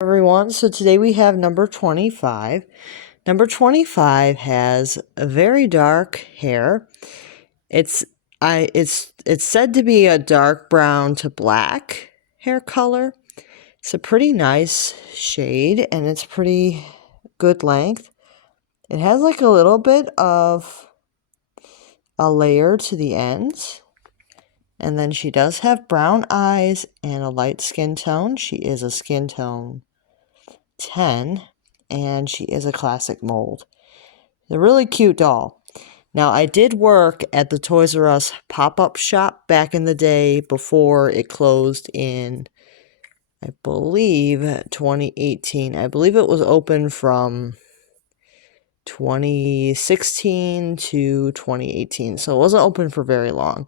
Everyone, so today we have number 25. Number 25 has a very dark hair. It's said to be a dark brown to black hair color. It's a pretty nice shade and it's pretty good length. It has like a little bit of a layer to the ends. And then she does have brown eyes and a light skin tone. She is a skin tone 10, and she is a classic mold. A really cute doll. Now, I did work at the Toys R Us pop-up shop back in the day before it closed in, I believe, 2018. I believe it was open from 2016 to 2018, so it wasn't open for very long.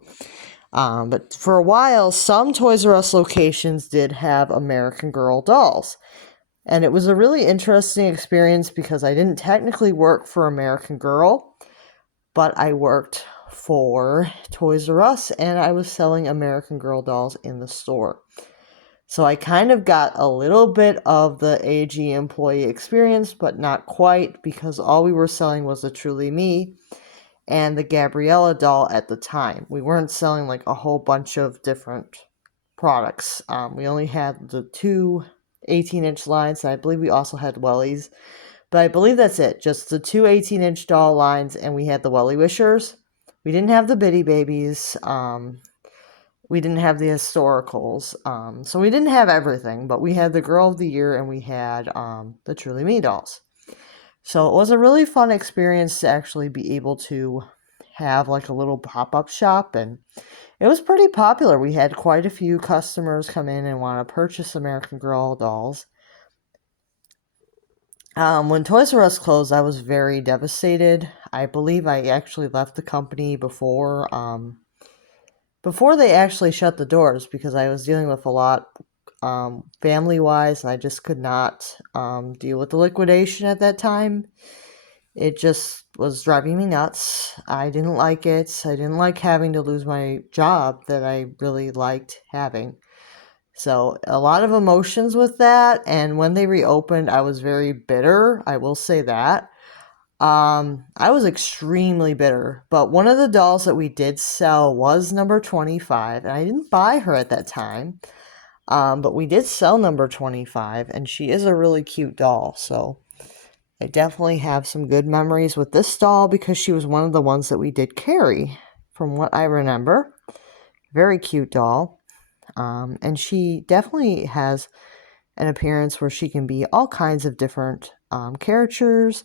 But for a while, some Toys R Us locations did have American Girl dolls. And it was a really interesting experience because I didn't technically work for American Girl, but I worked for Toys R Us and I was selling American Girl dolls in the store. So I kind of got a little bit of the AG employee experience, but not quite because all we were selling was the Truly Me and the Gabriella doll at the time. We weren't selling like a whole bunch of different products. We only had the two 18-inch lines, and I believe we also had wellies. But I believe that's it. Just the two 18-inch doll lines, and we had the welly wishers. We didn't have the bitty babies. We didn't have the historicals. So we didn't have everything, but we had the Girl of the Year, and we had the Truly Me dolls. So it was a really fun experience to actually be able to have like a little pop-up shop, and it was pretty popular. We had quite a few customers come in and want to purchase American Girl dolls. When Toys R Us closed, I was very devastated. I believe I actually left the company before they actually shut the doors because I was dealing with a lot family-wise, and I just could not deal with the liquidation at that time. It just was driving me nuts. I didn't like it. I didn't like having to lose my job that I really liked having. So a lot of emotions with that. And when they reopened, I was very bitter. I will say that. I was extremely bitter. But one of the dolls that we did sell was number 25. And I didn't buy her at that time. But we did sell number 25. And she is a really cute doll. So I definitely have some good memories with this doll because she was one of the ones that we did carry, from what I remember. Very cute doll. And she definitely has an appearance where she can be all kinds of different characters.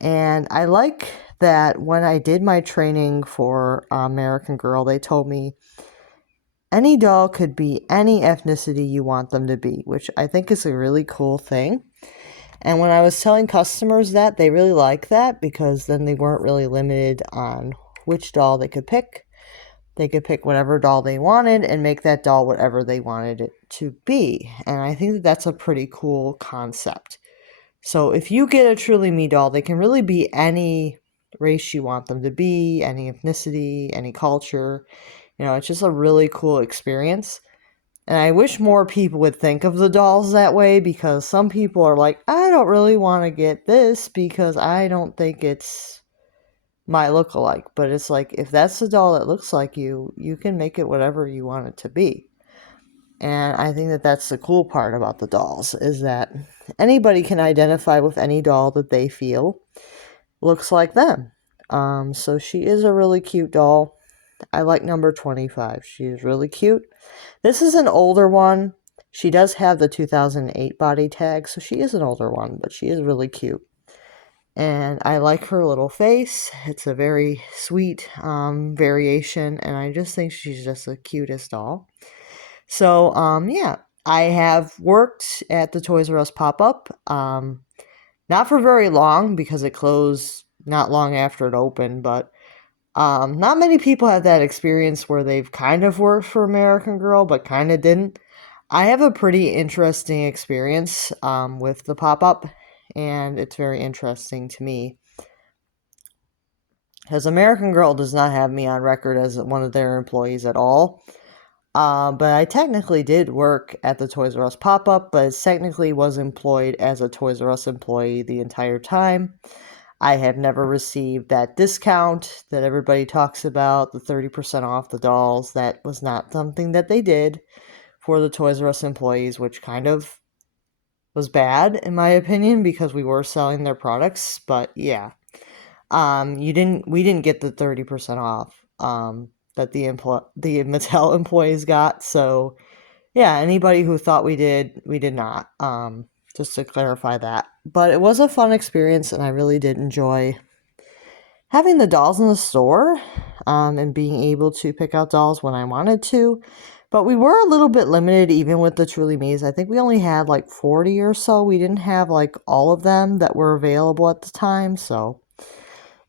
And I like that when I did my training for American Girl, they told me any doll could be any ethnicity you want them to be, which I think is a really cool thing. And when I was telling customers that, they really liked that because then they weren't really limited on which doll they could pick. They could pick whatever doll they wanted and make that doll whatever they wanted it to be. And I think that that's a pretty cool concept. So if you get a Truly Me doll, they can really be any race you want them to be, any ethnicity, any culture. You know, it's just a really cool experience. And I wish more people would think of the dolls that way because some people are like, I don't really want to get this because I don't think it's my look-alike. But it's like, if that's the doll that looks like you, you can make it whatever you want it to be. And I think that that's the cool part about the dolls, is that anybody can identify with any doll that they feel looks like them. So she is a really cute doll. I like number 25. She is really cute. This is an older one. She does have the 2008 body tag, so she is an older one, but she is really cute. And I like her little face. It's a very sweet variation, and I just think she's just the cutest doll. So, yeah, I have worked at the Toys R Us pop-up. Not for very long because it closed not long after it opened, but not many people have that experience where they've kind of worked for American Girl, but kind of didn't. I have a pretty interesting experience with the pop-up, and it's very interesting to me. Because American Girl does not have me on record as one of their employees at all. But I technically did work at the Toys R Us pop-up, but technically was employed as a Toys R Us employee the entire time. I have never received that discount that everybody talks about, the 30% off the dolls. That was not something that they did for the Toys R Us employees, which kind of was bad in my opinion because we were selling their products. But yeah, we didn't get the 30% off that the Mattel employees got. So yeah, anybody who thought we did not. Just to clarify that. But it was a fun experience, and I really did enjoy having the dolls in the store, and being able to pick out dolls when I wanted to. But we were a little bit limited even with the Truly Me's. I think we only had like 40 or so. We didn't have like all of them that were available at the time. So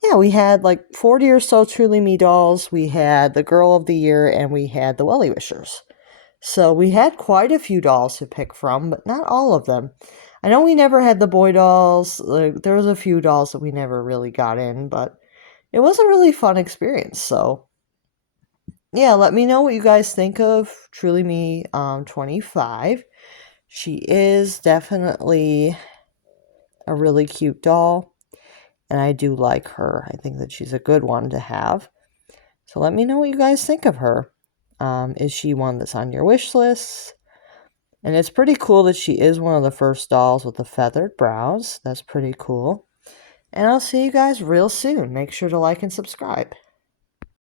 yeah, we had like 40 or so Truly Me dolls. We had the Girl of the Year, and we had the Wellie Wishers. So we had quite a few dolls to pick from, but not all of them. I know we never had the boy dolls. Like, there was a few dolls that we never really got in, but it was a really fun experience. So yeah, let me know what you guys think of Truly Me 25. She is definitely a really cute doll, and I do like her. I think that she's a good one to have. So let me know what you guys think of her. Is she one that's on your wish list? And it's pretty cool that she is one of the first dolls with the feathered brows. That's pretty cool. And I'll see you guys real soon. Make sure to like and subscribe.